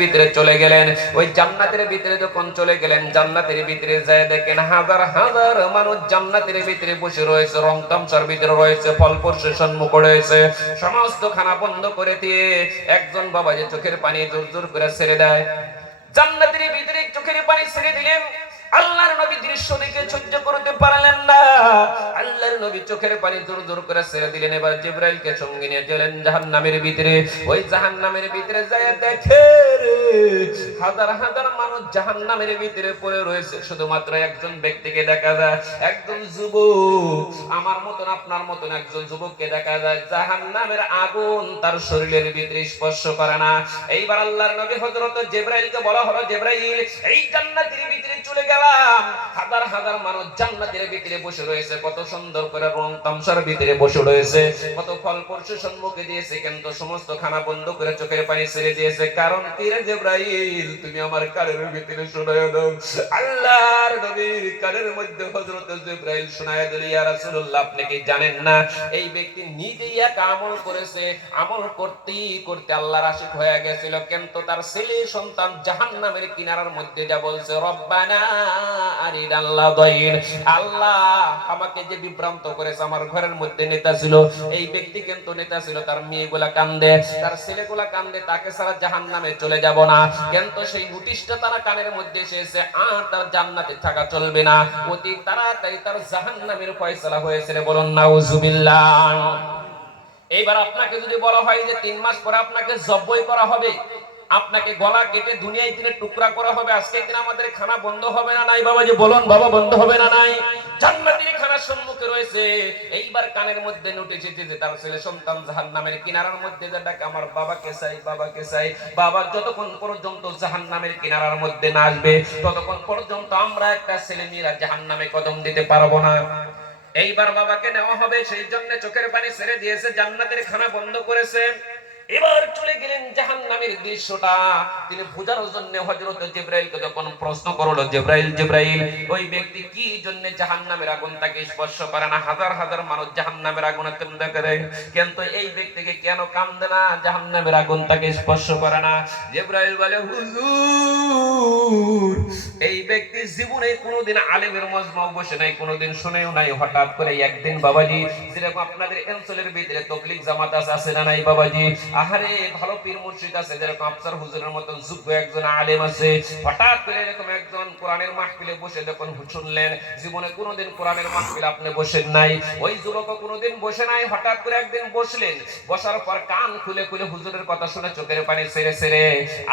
ভিতরে চলে গেলেন। ওই জান্নাতের ভিতরে যখন চলে গেলেন, জান্নাতের ভিতরে যায় দেখেন হাজার হাজার মানুষ জান্নাতের ভিতরে বসে রয়েছে, রং তামসার ভিতরে রয়েছে, ফল ফসল সম্মুখ রয়েছে। সমস্ত খানা বন্ধ করে দিয়ে একজন বাবা যে চোখের পানি জোর জোর করে ছেড়ে দেয়। জান্নাতের ভিতরে চোখের পানি ছেড়ে দিলেন। আল্লাহর নবী দৃশ্য দেখে সহ্য করতে পারলেন না। আল্লাহর নবী চোখের পানি জোর জোর করে ছেড়ে দিলেন। এবার জিবরাইলকে সঙ্গে নিয়ে গেলেন জাহান্নামের ভিতরে। ওই জাহান্নামের ভিতরে যায় দেখে হাজার হাজার মানুষ জাহান্নামের ভিতরে পড়ে রয়েছে। শুধুমাত্র একজন ব্যক্তিকে দেখা যায়, একজন যুবক, আমার মতন আপনার মতন একজন যুবককে দেখা যায়। জাহান্নামের আগুন তার শরীরের ভিতরে স্পর্শ করে না। এইবার আল্লাহর নবী হযরত জিবরাইলকে বলা হলো, জিবরাইল, এই জান্নাতের ভিতরে চলে গেলাম, হাজার হাজার মানুষ জান্নাতের ভিতরে বসে রয়েছে, কত সুন্দর করে রং তামসার ভিতরে বসে রয়েছে, কত ফল ফসল সম্মুখে দিয়েছে, কিন্তু সমস্ত খানা বন্ধ করে চোখের পানি ছেড়ে দিয়েছে। কারণ কি রে জিবরাইল, তুমি আমার কানের ভিতরে শোনায় দাও। আল্লাহর নবীর কানের মধ্যে হযরত জিবরাইল শোনায় দিল, ইয়া রাসূলুল্লাহ, আপনি কি জানেন না এই ব্যক্তি নিজেই এক আমল করেছে, আমল করতে করতে আল্লাহর আশিক হয়ে গেছিল, কিন্তু তার ছেলে সন্তান জাহান্নামের কিনারার মধ্যে যা বলছে, রব্বানা আরিনাল্লাহ দাইন, আল্লাহ আমাকে যে বিভ্রান্ত করেছে, আমার ঘরের মধ্যে নেতা ছিল, এই ব্যক্তি কিন্তু নেতা ছিল, তার মেয়েগুলা কান্দে, তার ছেলেগুলা কান্দে, তাকে ছাড়া জাহান্নামে চলে যাব না, কিন্তু সেই নোটিশটা তারা কানের মধ্যে এসেছে, আর তার জান্নাতে থাকা চলবে না, অতি তাড়াতাড়ি তার জাহান্নামের ফয়সালা হয়েছে। বলুন নাউজুবিল্লাহ। এইবার আপনাকে যদি বলা হয় যে 3 মাস পরে আপনাকে জব্বই করা হবে, আপনাকে গলা কেটে দুনিয়ায় দিনে টুকরা করা হবে, আজকে দিন আমাদের খানা বন্ধ হবে না নাই? বাবা যে বলুন, বাবা বন্ধ হবে না নাই? জান্নাতের খানার সম্মুখে রয়েছে। এইবার কানের মধ্যে নোটিশ এসেছে, তার ছেলে সন্তান জাহান্নামের কিনারার মধ্যে যা ডাকে, আমার বাবাকে চাই, বাবাকে চাই। বাবা যতক্ষণ পর্যন্ত জাহান্নামের কিনারার মধ্যে না আসবে, ততক্ষণ পর্যন্ত আমরা একটা ছেলে মেয়েরা জাহান্নামে কদম দিতে পারবো না। এইবার বাবাকে নেওয়া হবে, সেই জন্য চোখের পানি ছেড়ে দিয়েছে, জান্নাতের খানা বন্ধ করেছে। এবার চলে গেলেন জাহান্নামের দৃশ্যটা তিনি বোঝার জন্য হযরত জিবরাইলকে যখন প্রশ্ন করলো, জিবরাইল, জিবরাইল, ওই ব্যক্তি কি জন্য জাহান্নামের আগুন তাকে স্পর্শ করে না? হাজার হাজার মানুষ জাহান্নামের আগুনে কান্দে করে, কিন্তু এই ব্যক্তিকে কেন কান্দে না, জাহান্নামের আগুন তাকে স্পর্শ করে না? জিবরাইল বলে, হুজুর, এই ব্যক্তি জীবনে কোনোদিন আলেমের মজমাও বসে নাই, কোনোদিন শুনেও নাই, হঠাৎ করে একদিন বাবাজি, যেরকম আপনাদের অঞ্চলের ভিতরে তাবলীগ জামাত আছে না নাই বাবাজি, আহারে ভালো পীর মুর্শিদ আছে, যেরকম আফসার হুজুরের মতন যোগ্য একজন আলেম আছে, হঠাৎ করে এরকম একজন কোরআনের মাহফিলে বসে যখন শুনলেন, জীবনে কোনোদিন কোরআনের মাহফিলে আপনি বসেন নাই, ওই যুবক কোনোদিন বসে নাই, হঠাৎ করে একদিন বসলেন, বসার পর কান খুলে খুলে হুজুরের কথা শুনে চোখের পানি ছেড়ে ছেড়ে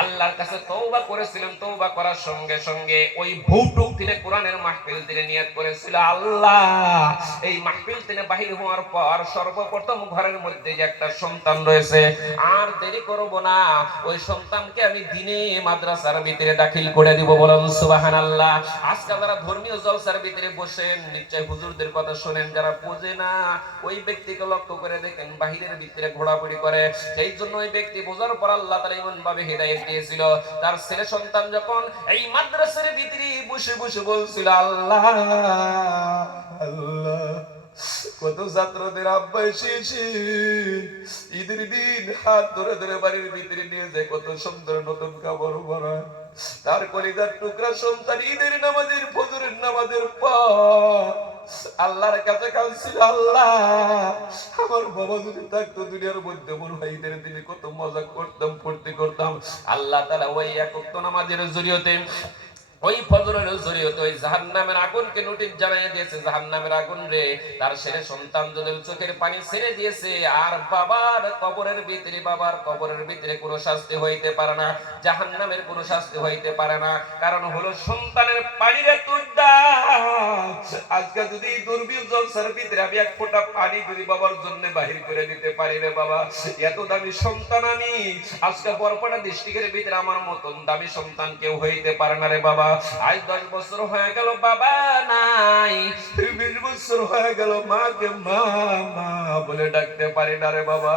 আল্লাহর কাছে তওবা করেছিলেন। তওবা করার সঙ্গে সঙ্গে ওই ভৌটুক তিনি কোরআনের মাহফিল তিনি নিয়ত করেছিল, আল্লাহ এই মাহফিল তিনি বাহির হওয়ার পর সর্বপ্রথম ঘরের মধ্যে যে একটা সন্তান রয়েছে, আর দেরি করব না, ওই সন্তানকে আমি দিনে মাদ্রাসার ভিতরে দাখিল করে দিব। বলুন সুবহানাল্লাহ। আজকে যারা ধর্মীয় জলসার ভিতরে বসেন, নিশ্চয় হুজুরদের কথা শুনেন, যারা বোঝে না ওই ব্যক্তিকে লক্ষ্য করে দেখেন বাহিরের ভিতরে ঘোরাঘুরি করে, সেই জন্য ওই ব্যক্তি বোঝার পর আল্লাহ তাআলা এমন ভাবে হিদায়াত দিয়েছিল, তার ছেলে সন্তান যখন এই মাদ্রাসার ভিতরে বসে বসে বলছিল, আল্লাহ আল্লাহ, কত ছাত্রদের আব্বা এসে ঈদের দিন হাত ধরে ধরে বাড়ির ভিতরে নিয়ে যায়, কত সুন্দর নতুন কাপড় পরা, তার কলিজার টুকরা সন্তান ঈদের নামাজের ফজরের নামাজের পর আল্লাহর কাছে কাঁদছিল, আল্লাহ আমার বাবা যদি থাকতো দুনিয়ার মধ্যে, মনে হয় ঈদের দিনে কত মজা করতাম, ফুর্তি করতাম। আল্লাহ তাআলা ওই এক ওয়াক্ত নামাজের জরিয়তে, ওই ফজরের জরিয়তে ওই জাহান্নামের আগুনকে নোটিশ জানিয়ে দিয়েছে, জাহান্নামের আগুন রে, তার ছেলে সন্তান যদি চোখের পানি ছেড়ে দিয়েছে, আর বাবার কবরের ভিতরে কোনো শাস্তি হইতে পারে না, জাহান্নামের কোনো শাস্তি হইতে পারে না, কারণ হলো সন্তানের পানির এত দাম। আজকে যদি ধর্মীয় জলসার ভিতরে আমি এক ফোঁটা পানি যদি বাবার জন্য বাহির করে দিতে পারি রে বাবা, এত দামি সন্তান আমি, আজকে বরপাড়া ডিস্ট্রিক্টের ভিতরে আমার মতন দামি সন্তান কেউ হইতে পারে না রে বাবা। আজ 10 বছর হয়ে গেল বাবা নাই, 20 বছর হয়ে গেল মাকে মা মা বলে ডাকতে পারি না রে বাবা।